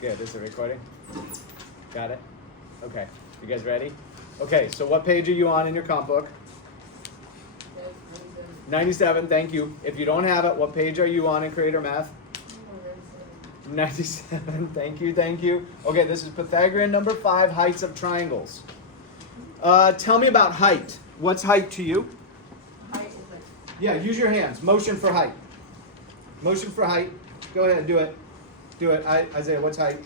Good. Is it recording? Got it? Okay. You guys ready? Okay, so what page are you on in your comp book? 97, thank you. If you don't have it, what page are you on in Creator Math? 97, thank you, thank you. Okay, this is Pythagorean number 5, heights of triangles. Tell me about height. What's height to you? Height is like... Yeah, use your hands. Motion for height. Motion for height. Go ahead, do it. Do it. Isaiah, what's height?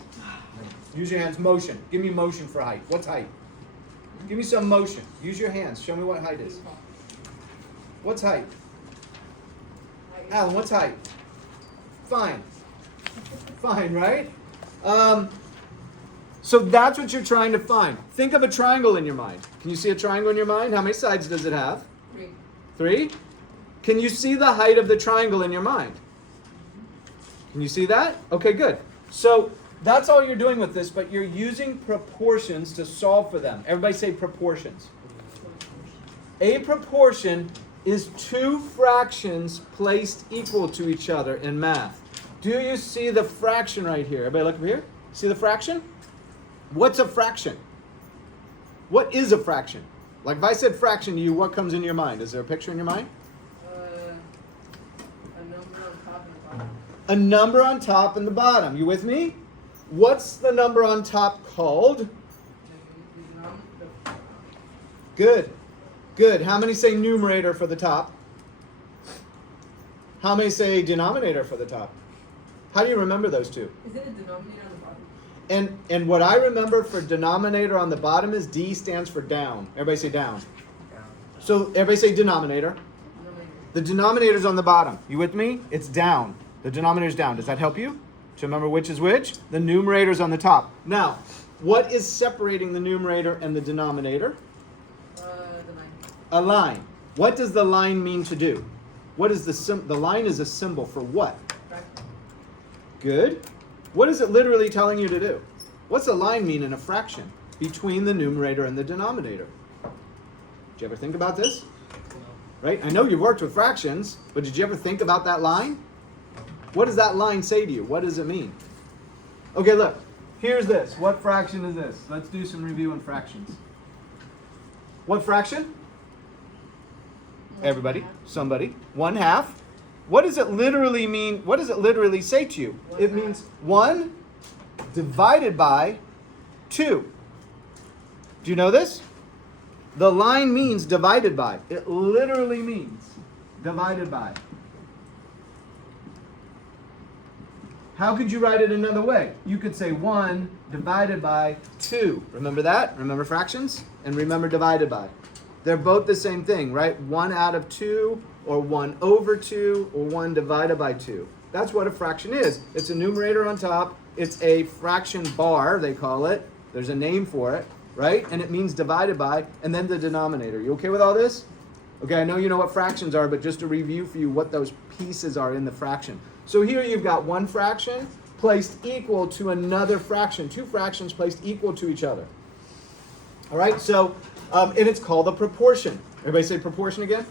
Use your hands. Motion. Give me motion for height. What's height? Give me some motion. Use your hands. Show me what height is. What's height? Alan, what's height? Fine. Fine, right? So that's what you're trying to find. Think of a triangle in your mind. Can you see a triangle in your mind? How many sides does it have? 3. 3? Can you see the height of the triangle in your mind? Can you see that? Okay, good. So that's all you're doing with this, but you're using proportions to solve for them. Everybody say proportions. A proportion is 2 fractions placed equal to each other in math. Do you see the fraction right here? Everybody look over here. See the fraction? What's a fraction? What is a fraction? Like if I said fraction to you, what comes into your mind? Is there a picture in your mind? A number on top and bottom. A number on top and the bottom. You with me? What's the number on top called? Good. Good. How many say numerator for the top? How many say denominator for the top? How do you remember those two? Is it a denominator on the bottom? And what I remember for denominator on the bottom is D stands for down. Everybody say down. So everybody say denominator. The denominator's on the bottom. You with me? It's down. The denominator's down. Does that help you to remember which is which? The numerator's on the top. Now, what is separating the numerator and the denominator? The line. A line. What does the line mean to do? What is the line is a symbol for what? Fraction. Good. What is it literally telling you to do? What's a line mean in a fraction between the numerator and the denominator? Did you ever think about this? Right? I know you've worked with fractions, but did you ever think about that line? What does that line say to you? What does it mean? Okay, look. Here's this. What fraction is this? Let's do some review on fractions. What fraction? Everybody, somebody. 1/2. What does it literally mean? What does it literally say to you? It means 1 divided by 2. Do you know this? The line means divided by. It literally means divided by. How could you write it another way? You could say 1 divided by 2. Remember that? Remember fractions? And remember divided by. They're both the same thing, right? 1 out of 2, or 1 over 2, or 1 divided by 2. That's what a fraction is. It's a numerator on top. It's a fraction bar, they call it. There's a name for it, right? And it means divided by, and then the denominator. You okay with all this? Okay, I know you know what fractions are, but just to review for you what those pieces are in the fraction. So here you've got one fraction placed equal to another fraction. 2 fractions placed equal to each other. All right, so, and it's called a proportion. Everybody say proportion again?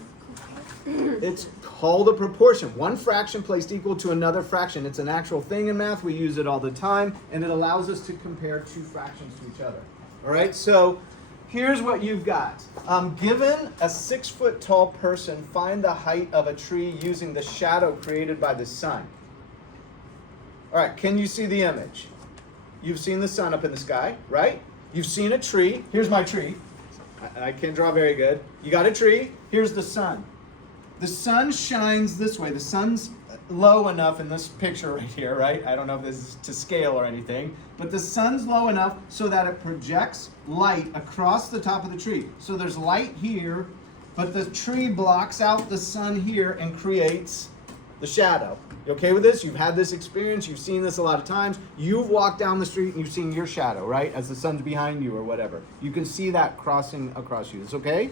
It's called a proportion. One fraction placed equal to another fraction. It's an actual thing in math. We use it all the time, and it allows us to compare 2 fractions to each other. All right, so here's what you've got. Given a 6-foot tall person, find the height of a tree using the shadow created by the sun. All right, can you see the image? You've seen the sun up in the sky, right? You've seen a tree. Here's my tree. I can't draw very good. You got a tree. Here's the sun. The sun shines this way. The sun's low enough in this picture right here, right? I don't know if this is to scale or anything, but the sun's low enough so that it projects light across the top of the tree. So there's light here, but the tree blocks out the sun here and creates the shadow. You okay with this? You've had this experience. You've seen this a lot of times. You've walked down the street and you've seen your shadow, right? As the sun's behind you or whatever. You can see that crossing across you. It's okay?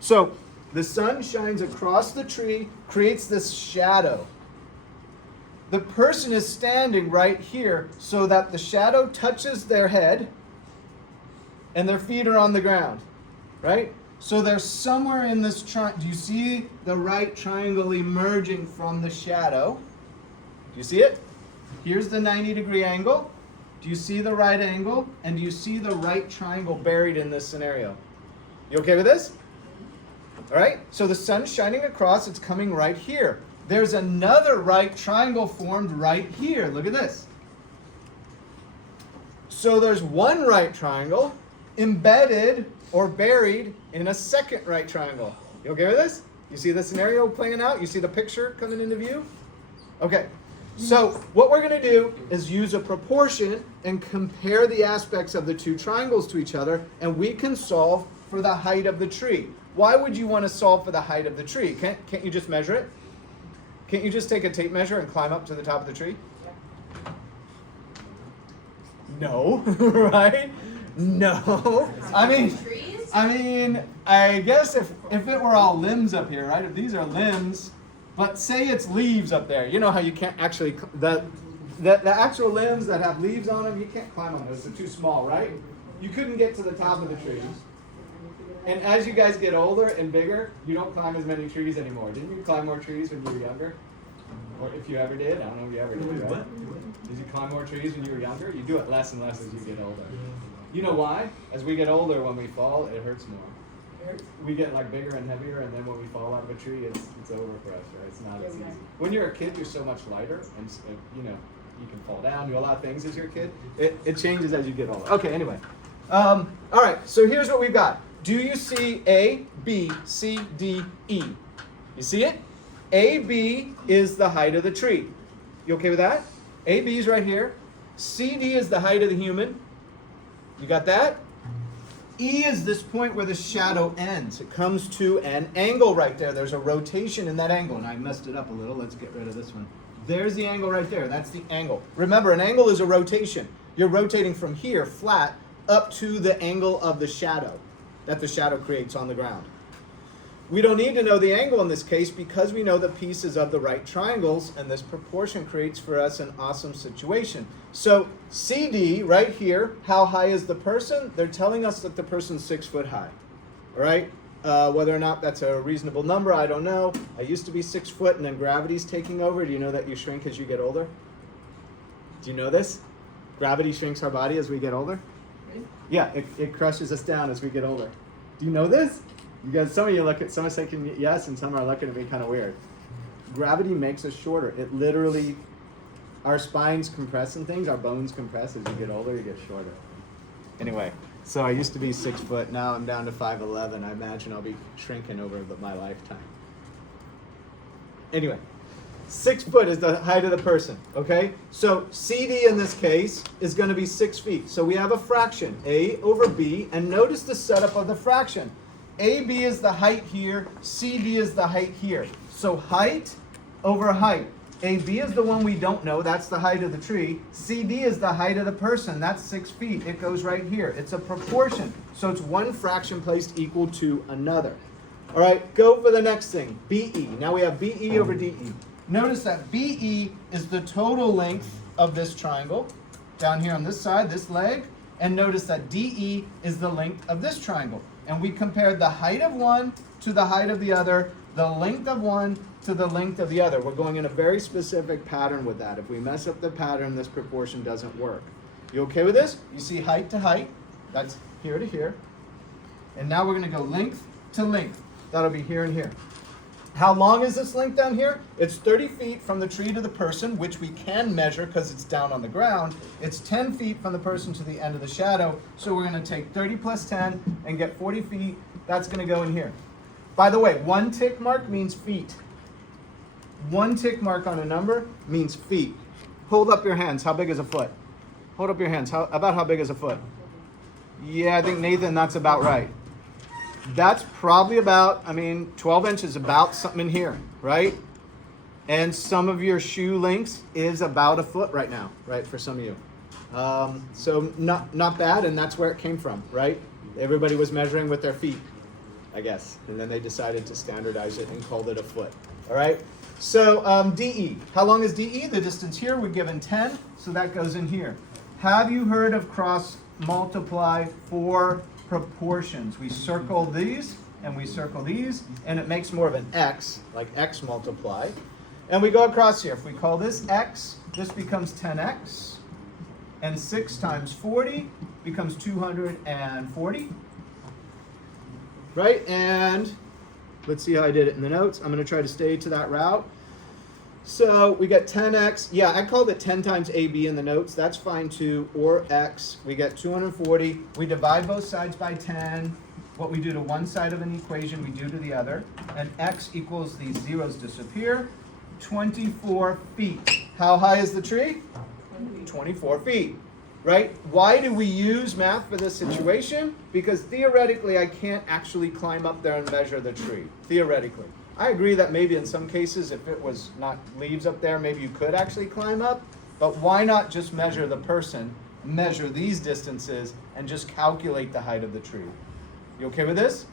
So the sun shines across the tree, creates this shadow. The person is standing right here so that the shadow touches their head and their feet are on the ground, right? So they're somewhere in this triangle. Do you see the right triangle emerging from the shadow? Do you see it? Here's the 90-degree angle. Do you see the right angle? And do you see the right triangle buried in this scenario? You okay with this? All right, so the sun's shining across, it's coming right here. There's another right triangle formed right here. Look at this. So there's one right triangle embedded or buried in a second right triangle. You okay with this? You see the scenario playing out? You see the picture coming into view? Okay, so what we're going to do is use a proportion and compare the aspects of the two triangles to each other, and we can solve for the height of the tree. Why would you want to solve for the height of the tree? Can't you just measure it? Can't you just take a tape measure and climb up to the top of the tree? No, right? No. I mean, I guess if it were all limbs up here, right? If these are limbs, but say it's leaves up there. You know how you can't actually, the actual limbs that have leaves on them, you can't climb on those. They're too small, right? You couldn't get to the top of the trees. And as you guys get older and bigger, you don't climb as many trees anymore. Didn't you climb more trees when you were younger? Or if you ever did? I don't know if you ever did, right? Did you climb more trees when you were younger? You do it less and less as you get older. You know why? As we get older, when we fall, it hurts more. We get like bigger and heavier, and then when we fall out of a tree, it's over for us, right? It's not as easy. When you're a kid, you're so much lighter, and you know, you can fall down, do a lot of things as you're a kid. It changes as you get older. Okay, anyway. All right, so here's what we've got. Do you see A, B, C, D, E? You see it? AB is the height of the tree. You okay with that? AB is right here. CD is the height of the human. You got that? E is this point where the shadow ends. It comes to an angle right there. There's a rotation in that angle. And I messed it up a little. Let's get rid of this one. There's the angle right there. That's the angle. Remember, an angle is a rotation. You're rotating from here, flat, up to the angle of the shadow that the shadow creates on the ground. We don't need to know the angle in this case because we know the pieces of the right triangles, and this proportion creates for us an awesome situation. So CD right here, how high is the person? They're telling us that the person's 6 foot high. All right? Whether or not that's a reasonable number, I don't know. I used to be 6 foot, and then gravity's taking over. Do you know that you shrink as you get older? Do you know this? Gravity shrinks our body as we get older? Yeah, it crushes us down as we get older. Do you know this? You guys, some of you look at, some are saying yes, and some are looking at me kind of weird. Gravity makes us shorter. It literally, our spines compress and things, our bones compress. As you get older, you get shorter. Anyway, so I used to be 6 foot. Now I'm down to 5'11". I imagine I'll be shrinking over my lifetime. Anyway, 6 foot is the height of the person, okay? So CD in this case is going to be 6 feet. So we have a fraction, A over B, and notice the setup of the fraction. AB is the height here, CD is the height here. So height over height. AB is the one we don't know, that's the height of the tree. CD is the height of the person, that's 6 feet. It goes right here. It's a proportion. So it's one fraction placed equal to another. All right, go for the next thing, BE. Now we have BE over DE. Notice that BE is the total length of this triangle, down here on this side, this leg. And notice that DE is the length of this triangle. And we compared the height of one to the height of the other, the length of one to the length of the other. We're going in a very specific pattern with that. If we mess up the pattern, this proportion doesn't work. You okay with this? You see height to height. That's here to here. And now we're going to go length to length. That'll be here and here. How long is this length down here? It's 30 feet from the tree to the person, which we can measure because it's down on the ground. It's 10 feet from the person to the end of the shadow. So we're going to take 30 plus 10 and get 40 feet. That's going to go in here. By the way, one tick mark means feet. One tick mark on a number means feet. Hold up your hands. How big is a foot? Hold up your hands. About how big is a foot? Yeah, I think, Nathan, that's about right. That's probably about, 12 inches, about something in here, right? And some of your shoe length is about a foot right now, right, for some of you. So not bad, and that's where it came from, right? Everybody was measuring with their feet, I guess. And then they decided to standardize it and called it a foot, all right? So DE, how long is DE? The distance here, we're given 10, so that goes in here. Have you heard of cross multiply for proportions? We circle these and we circle these, and it makes more of an X, like X multiply. And we go across here. If we call this X, this becomes 10X. And 6 times 40 becomes 240. Right? And let's see how I did it in the notes. I'm going to try to stay to that route. So we got 10x. Yeah, I called it 10 times AB in the notes. That's fine too. Or x. We get 240. We divide both sides by 10. What we do to one side of an equation, we do to the other. And x equals, these zeros disappear, 24 feet. How high is the tree? 24 feet. Right? Why do we use math for this situation? Because theoretically, I can't actually climb up there and measure the tree. Theoretically. I agree that maybe in some cases, if it was not leaves up there, maybe you could actually climb up. But why not just measure the person, measure these distances, and just calculate the height of the tree? You okay with this?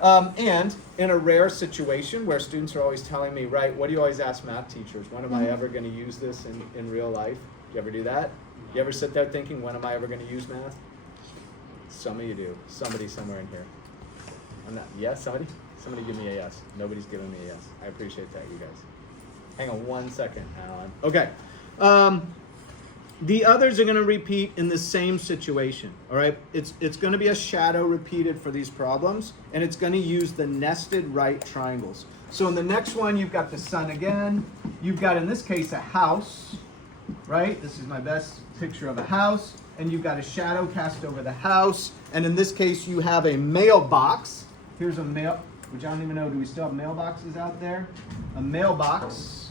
And in a rare situation where students are always telling me, right, what do you always ask math teachers? When am I ever going to use this in real life? Do you ever do that? You ever sit there thinking, when am I ever going to use math? Some of you do. Somebody somewhere in here. I'm not. Yes, somebody? Somebody give me a yes. Nobody's giving me a yes. I appreciate that, you guys. Hang on 1 second, Alan. Okay. The others are going to repeat in the same situation, all right? It's going to be a shadow repeated for these problems, and it's going to use the nested right triangles. So in the next one, you've got the sun again. You've got, in this case, a house, right? This is my best picture of a house, and you've got a shadow cast over the house, and in this case, you have a mailbox. Here's a mail, which I don't even know, do we still have mailboxes out there? A mailbox.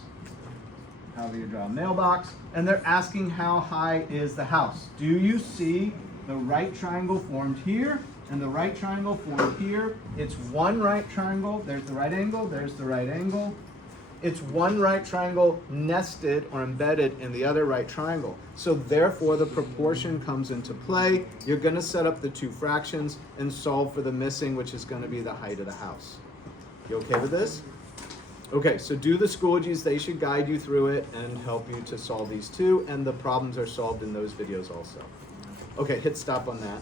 However you draw a mailbox, and they're asking how high is the house. Do you see the right triangle formed here and the right triangle formed here? It's one right triangle. There's the right angle. There's the right angle. It's one right triangle nested or embedded in the other right triangle. So therefore the proportion comes into play. You're going to set up the two fractions and solve for the missing, which is going to be the height of the house. You okay with this? Okay, so do the Schoologies. They should guide you through it and help you to solve these too, and the problems are solved in those videos also. Okay, hit stop on that.